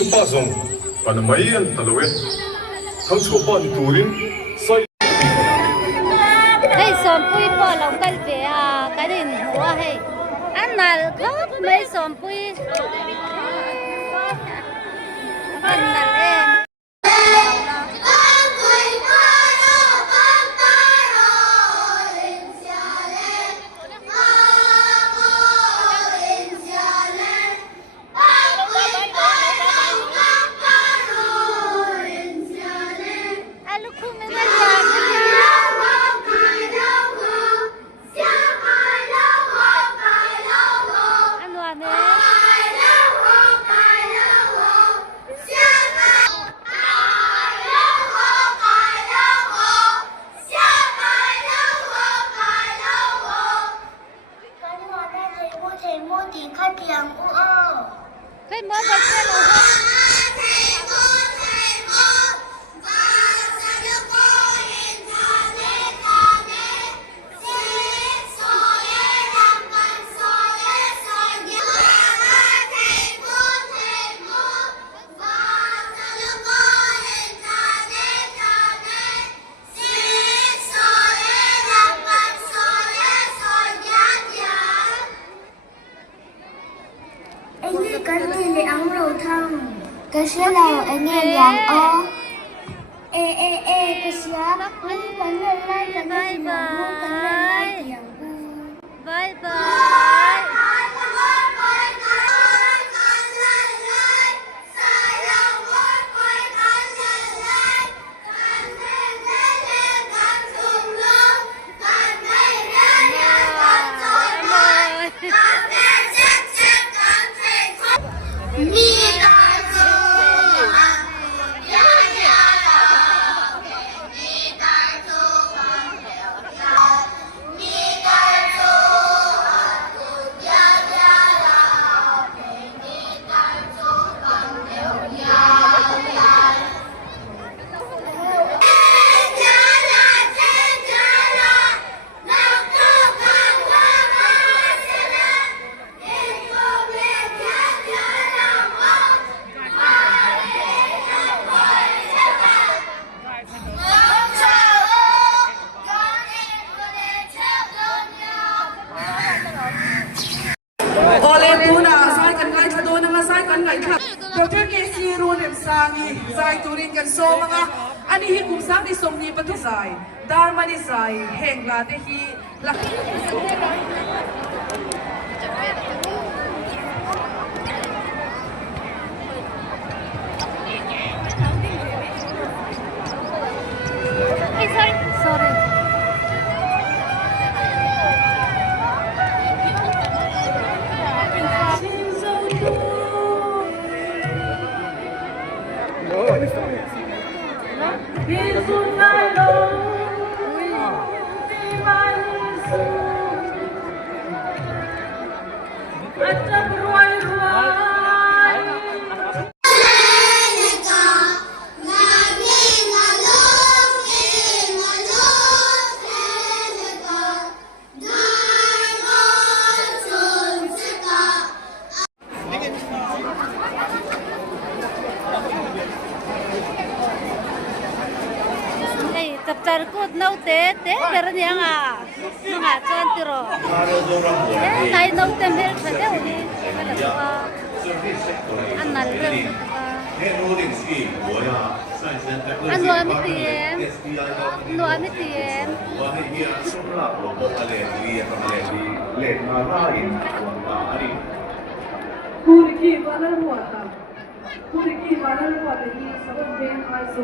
个巴掌，把那眉眼打了喂，ทั้งชั่วป้อนตูรินใส่ hay xóm pui bỏ lòng cái về cái đình húa hay ăn là khóc mấy xóm pui ăn là em cái món bánh xe là cái xe nào anh nghe nhạc o cái xe nó cứ bắn lên lại cái này mà bắn lên lại bye bye Zai turin kan so mga ani hi kum sang ni som ni patu zai dar mani zai heng la te hi la sorry tập cốt nấu té cái gì à mà cho anh tiro té này nấu tem hết phải thế đi ăn năn rừng ăn nuôi mấy tiền nuôi mấy tiền Puriki mana luata Puriki mana luata ni sabab ben ai so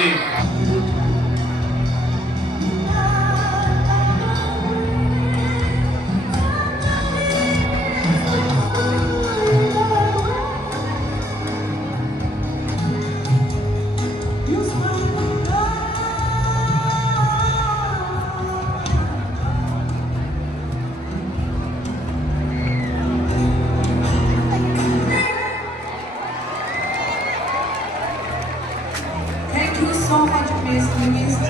นี่ Thank you so much, Miss Louise.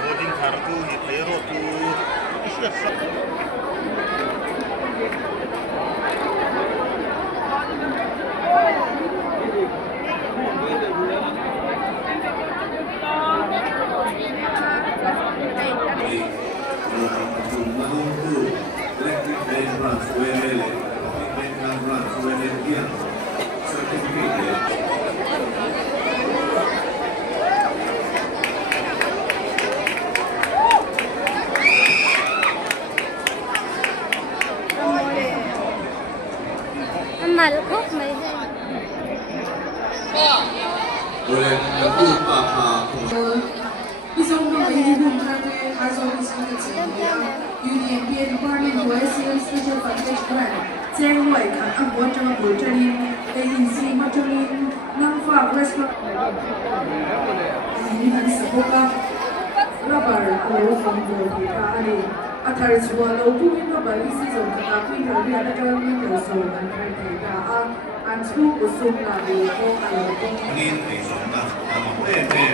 모든 가르고 대로고 Mà nó khóc mày đây. UNDP Department of ICL Special Foundation Grant แจ้งไว้ค่ะอันว่าจะมาบริจาคเอลินซีมาจริงนั่งฝากเรสต์นี่มันสกุลกับระบาดโควิด-19อันนี้อัตราส่วนเราผู้ที่ระบาดที่สิ่งที่เราพิจารณาได้ก็มีการส่งกันไปที่ตาอันสู้กับสุขภาพของเราต้อง นี่ในสองนะเต้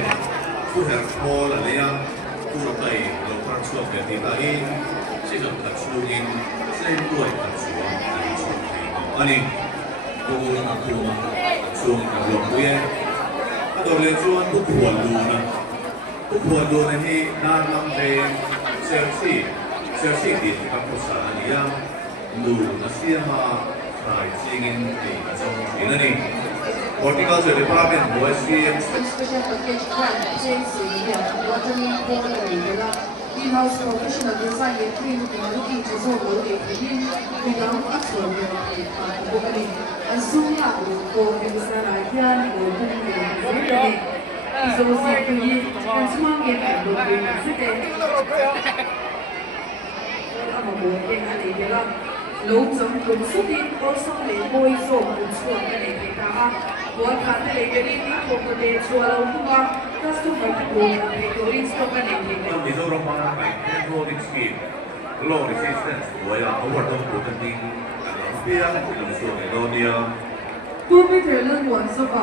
ผู้เหตุโคละเลียผู้รับไปเราพักช่วงเดือนที่ไหนสิ่งที่ช่วยยิ่งเส้นด้วยกันช่วงอันนี้ผู้รับช่วงกับหลวงพ่อถ้าเราเรียนช่วงผู้ควรดูนะผู้ควรดูในที่ด้านลำเพงเซลซี่ดีกับภาษาอันนี้ดูนักเสียมาใครจริงในจังหวัดนี้ Horticulture Department OSCM Special Package Grant 这一次里面，我这边拨了一个 in-house professional design 也可以给我一直做我的配音，比较不错的我跟你，苏亚我跟你说来天我跟你说的，就是配音，但是我也很多配音是的，那么我跟他理解了。老总同书店我送你杯數唔錯嘅嚟俾大家，我睇得你嘅呢啲個嘅錯啦，我話都係唔會俾到呢個嘅嚟嘅。มีโซโลมาไปแค่โรดิสกีโลดิสเซนส์ไว้ละเขาวัดต้องพูดกันดิ้งเพียงที่เราส่วนในโลเดีย ผู้ไม่ถึงเรื่องวันสุข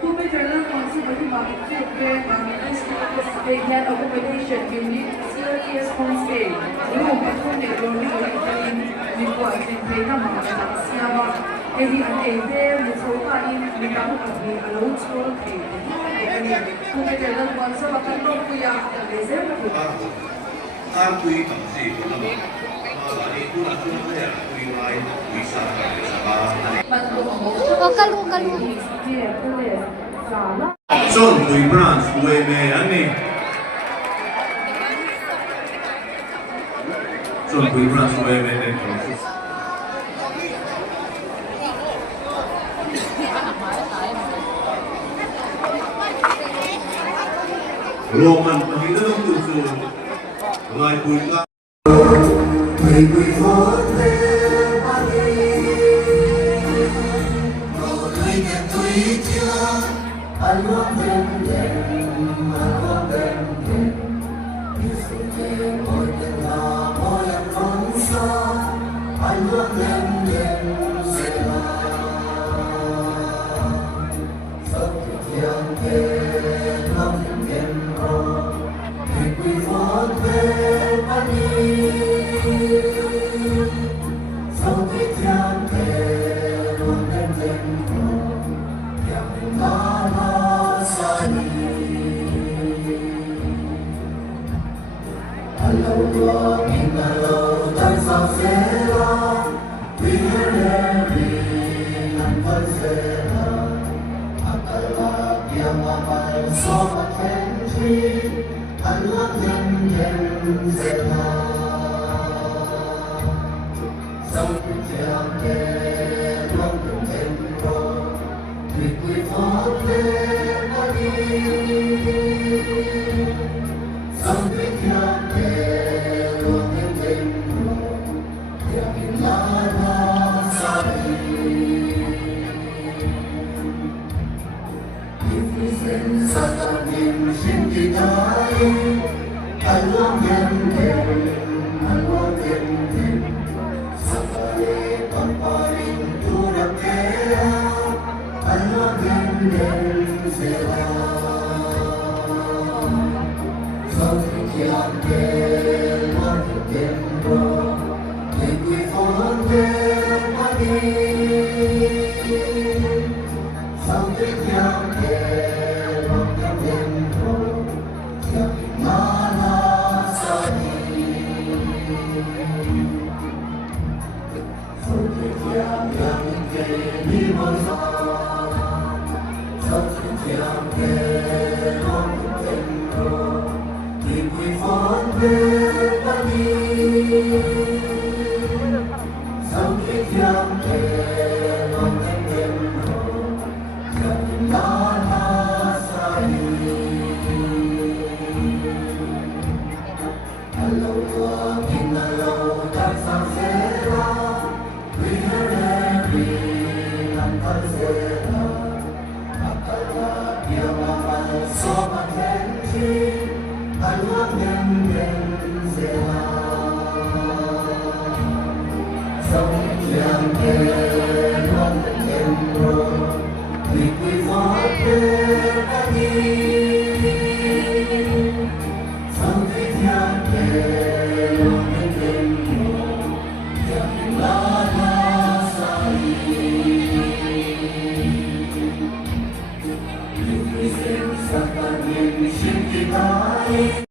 ผู้ไม่ถึงเรื่องวันสุขที่มาเป็นผู้เป็นมาเป็น State Head of Accommodation Unit Serious Homestay 如果我們ในโรงเรียนมีกว่าเป็นเพลงนำมาจากเสียว่าไอ้ที่อันเอเดมีโซฟาอินมีการพูดคุยอารมณ์โชว์เพลงไอ้เนี่ยผู้ไม่ถึงเรื่องวันสุขกันต้องคุยกันเลยเสียไม่ถูก การคุยกับสี่คนละอันนี้ผู้รับช่วยเนี่ยคุยไว้คุยสารกันสบาย Có cá lu cá lu. ส่วนคุยบรานซ์คุยเมย์อันนี้ส่วนคุยบรานซ์คุยเมย์เนี่ยโรมันมีเรื่องตื่นสูงลายคุยกัน Hãy subscribe cho kênh Ghiền Mì Gõ để không bỏ lỡ